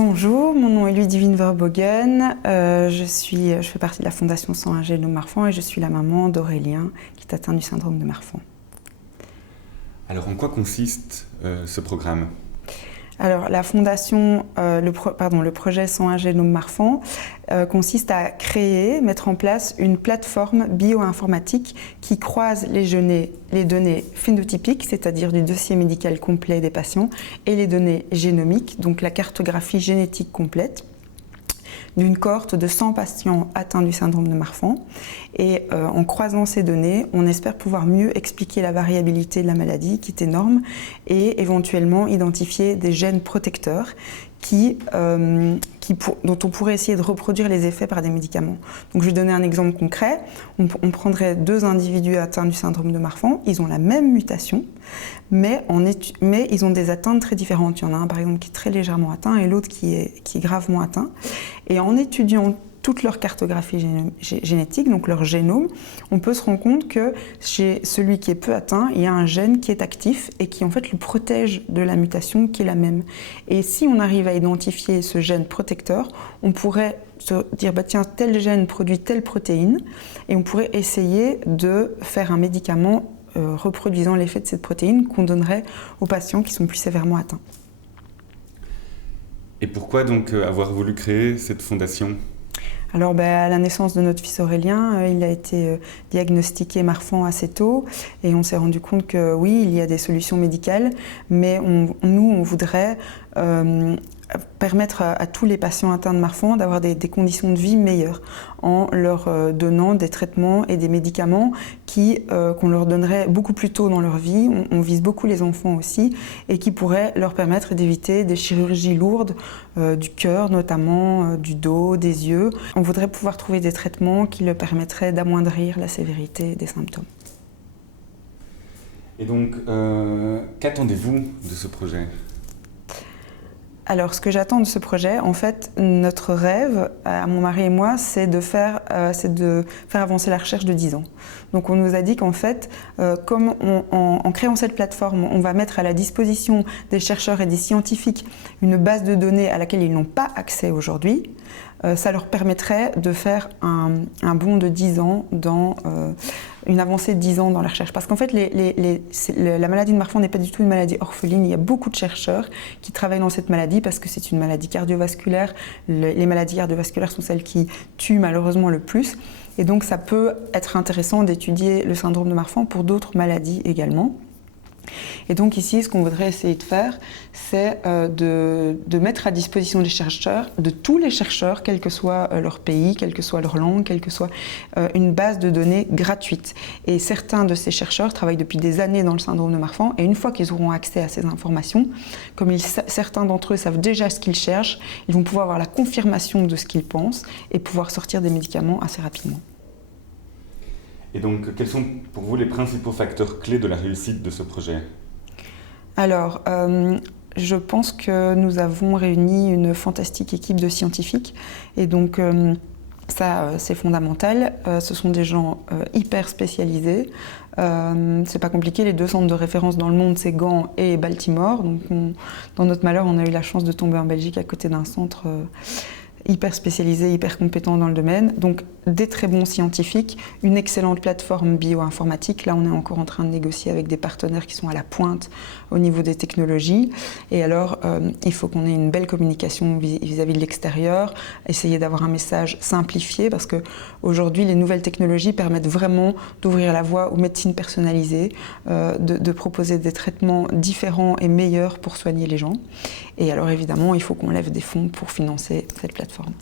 Bonjour, mon nom est Ludivine Verbogen, je fais partie de la Fondation 101 Génome Marfan et je suis la maman d'Aurélien qui est atteint du syndrome de Marfan. Alors en quoi consiste ce programme ? Alors la fondation, le projet 101 Génome Marfan consiste à mettre en place une plateforme bioinformatique qui croise les données phénotypiques, c'est-à-dire du dossier médical complet des patients, et les données génomiques, donc la cartographie génétique complète, d'une cohorte de 100 patients atteints du syndrome de Marfan. Et en croisant ces données, on espère pouvoir mieux expliquer la variabilité de la maladie, qui est énorme, et éventuellement identifier des gènes protecteurs dont on pourrait essayer de reproduire les effets par des médicaments. Donc je vais donner un exemple concret. On prendrait 2 individus atteints du syndrome de Marfan, ils ont la même mutation, mais ils ont des atteintes très différentes. Il y en a un par exemple qui est très légèrement atteint et l'autre qui est gravement atteint. Et en étudiant toute leur cartographie génétique, donc leur génome, on peut se rendre compte que chez celui qui est peu atteint, il y a un gène qui est actif et qui en fait le protège de la mutation qui est la même. Et si on arrive à identifier ce gène protecteur, on pourrait se dire tiens, tel gène produit telle protéine et on pourrait essayer de faire un médicament reproduisant l'effet de cette protéine qu'on donnerait aux patients qui sont plus sévèrement atteints. Et pourquoi donc avoir voulu créer cette fondation ? Alors à la naissance de notre fils Aurélien, il a été diagnostiqué Marfan assez tôt et on s'est rendu compte que oui, il y a des solutions médicales, mais on voudrait permettre à tous les patients atteints de Marfan d'avoir des conditions de vie meilleures en leur donnant des traitements et des médicaments qu'on leur donnerait beaucoup plus tôt dans leur vie. On vise beaucoup les enfants aussi et qui pourraient leur permettre d'éviter des chirurgies lourdes du cœur notamment, du dos, des yeux. On voudrait pouvoir trouver des traitements qui leur permettraient d'amoindrir la sévérité des symptômes. Et donc, qu'attendez-vous de ce projet ? Alors, ce que j'attends de ce projet, en fait, notre rêve, à mon mari et moi, c'est de faire avancer la recherche de 10 ans. Donc, on nous a dit qu'en fait, comme en créant cette plateforme, on va mettre à la disposition des chercheurs et des scientifiques une base de données à laquelle ils n'ont pas accès aujourd'hui, ça leur permettrait de faire un bond de 10 ans une avancée de 10 ans dans la recherche. Parce qu'en fait, la maladie de Marfan n'est pas du tout une maladie orpheline. Il y a beaucoup de chercheurs qui travaillent dans cette maladie parce que c'est une maladie cardiovasculaire. Les maladies cardiovasculaires sont celles qui tuent malheureusement le plus. Et donc, ça peut être intéressant d'étudier le syndrome de Marfan pour d'autres maladies également. Et donc ici, ce qu'on voudrait essayer de faire, c'est de mettre à disposition des chercheurs, de tous les chercheurs, quel que soit leur pays, quelle que soit leur langue, quelle que soit une base de données gratuite. Et certains de ces chercheurs travaillent depuis des années dans le syndrome de Marfan, et une fois qu'ils auront accès à ces informations, comme certains d'entre eux savent déjà ce qu'ils cherchent, ils vont pouvoir avoir la confirmation de ce qu'ils pensent et pouvoir sortir des médicaments assez rapidement. Et donc, quels sont pour vous les principaux facteurs clés de la réussite de ce projet ? Alors, je pense que nous avons réuni une fantastique équipe de scientifiques et donc ça, c'est fondamental. Ce sont des gens hyper spécialisés. C'est pas compliqué, les 2 centres de référence dans le monde, c'est Gand et Baltimore. Donc dans notre malheur, on a eu la chance de tomber en Belgique à côté d'un centre hyper spécialisés, hyper compétents dans le domaine, donc des très bons scientifiques, une excellente plateforme bioinformatique. Là, on est encore en train de négocier avec des partenaires qui sont à la pointe au niveau des technologies. Et alors, il faut qu'on ait une belle communication vis-à-vis de l'extérieur, essayer d'avoir un message simplifié, parce qu'aujourd'hui, les nouvelles technologies permettent vraiment d'ouvrir la voie aux médecines personnalisées, de proposer des traitements différents et meilleurs pour soigner les gens. Et alors, évidemment, il faut qu'on lève des fonds pour financer cette plateforme.